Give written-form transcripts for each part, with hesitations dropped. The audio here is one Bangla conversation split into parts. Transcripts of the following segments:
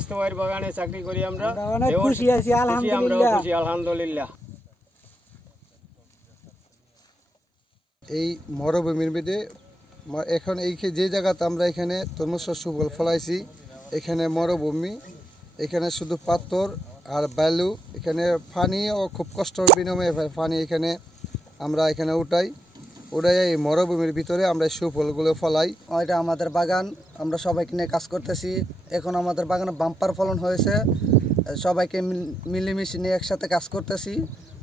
মোস্তফার বাগানে চাকরি করি আমরা অনেক খুশি আছি আলহামদুলিল্লাহ। এই মরুভূমির মধ্যে এখন এই যে জায়গাতে আমরা এখানে তরমুজ শস্য ফলাইছি, এখানে মরুভূমি, এখানে শুধু পাথর আর বালু, এখানে পানিও খুব কষ্টের বিনিময়ে পানি এখানে আমরা এখানে উঠাই এই মরুভূমির ভিতরে আমরা সুফলগুলো ফলাই। এটা আমাদের বাগান, আমরা সবাইকে নিয়ে কাজ করতেছি। এখন আমাদের বাগানে বাম্পার ফলন হয়েছে, সবাইকে মিলেমিশে নিয়ে একসাথে কাজ করতেছি।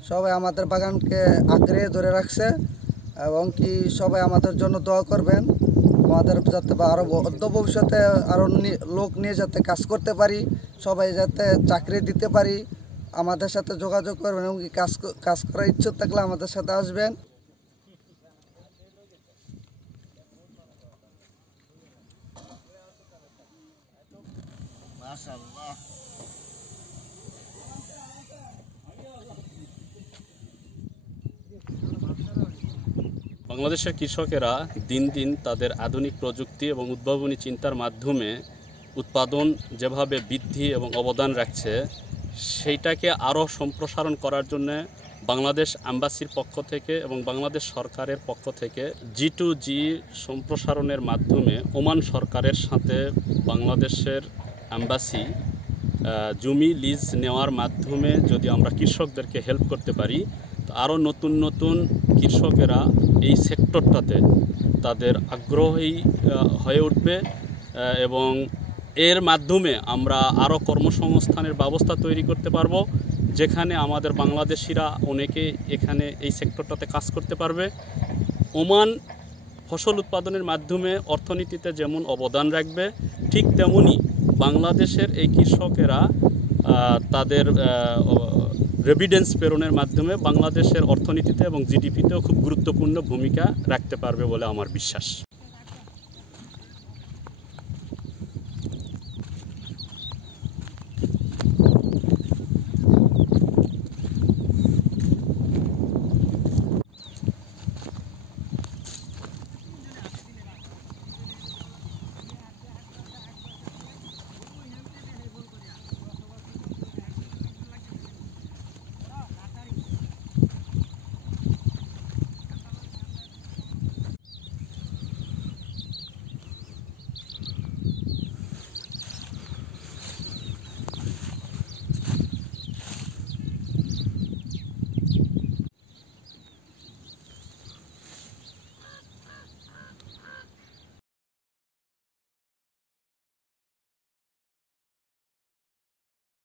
সবাই আমাদের বাগানকে আঁকড়ে ধরে রাখছে এবং কি সবাই আমাদের জন্য দোয়া করবেন, আমাদের যাতে আরও ভবিষ্যতে আরও লোক নিয়ে যাতে কাজ করতে পারি, সবাই যাতে চাকরি দিতে পারি। আমাদের সাথে যোগাযোগ করবেন এবং কি কাজ করার ইচ্ছুক থাকলে আমাদের সাথে আসবেন। বাংলাদেশের কৃষকেরা দিন দিন তাদের আধুনিক প্রযুক্তি এবং উদ্ভাবনী চিন্তার মাধ্যমে উৎপাদন যেভাবে বৃদ্ধি এবং অবদান রাখছে, সেইটাকে আরও সম্প্রসারণ করার জন্য বাংলাদেশ অ্যাম্বাসির পক্ষ থেকে এবং বাংলাদেশ সরকারের পক্ষ থেকে G2G সম্প্রসারণের মাধ্যমে ওমান সরকারের সাথে বাংলাদেশের অ্যাম্বাসি জমি লিজ নেওয়ার মাধ্যমে যদি আমরা কৃষকদেরকে হেল্প করতে পারি, তো আরও নতুন নতুন কৃষকেরা এই সেক্টরটাতে তাদের আগ্রহী হয়ে উঠবে এবং এর মাধ্যমে আমরা আরও কর্মসংস্থানের ব্যবস্থা তৈরি করতে পারবো, যেখানে আমাদের বাংলাদেশিরা অনেকে এখানে এই সেক্টরটাতে কাজ করতে পারবে। ওমান ফসল উৎপাদনের মাধ্যমে অর্থনীতিতে যেমন অবদান রাখবে, ঠিক তেমনই বাংলাদেশের এই কৃষকেরা তাদের রেভিডেন্স প্রেরণের মাধ্যমে বাংলাদেশের অর্থনীতিতে এবং জিডিপিতেও খুব গুরুত্বপূর্ণ ভূমিকা রাখতে পারবে বলে আমার বিশ্বাস।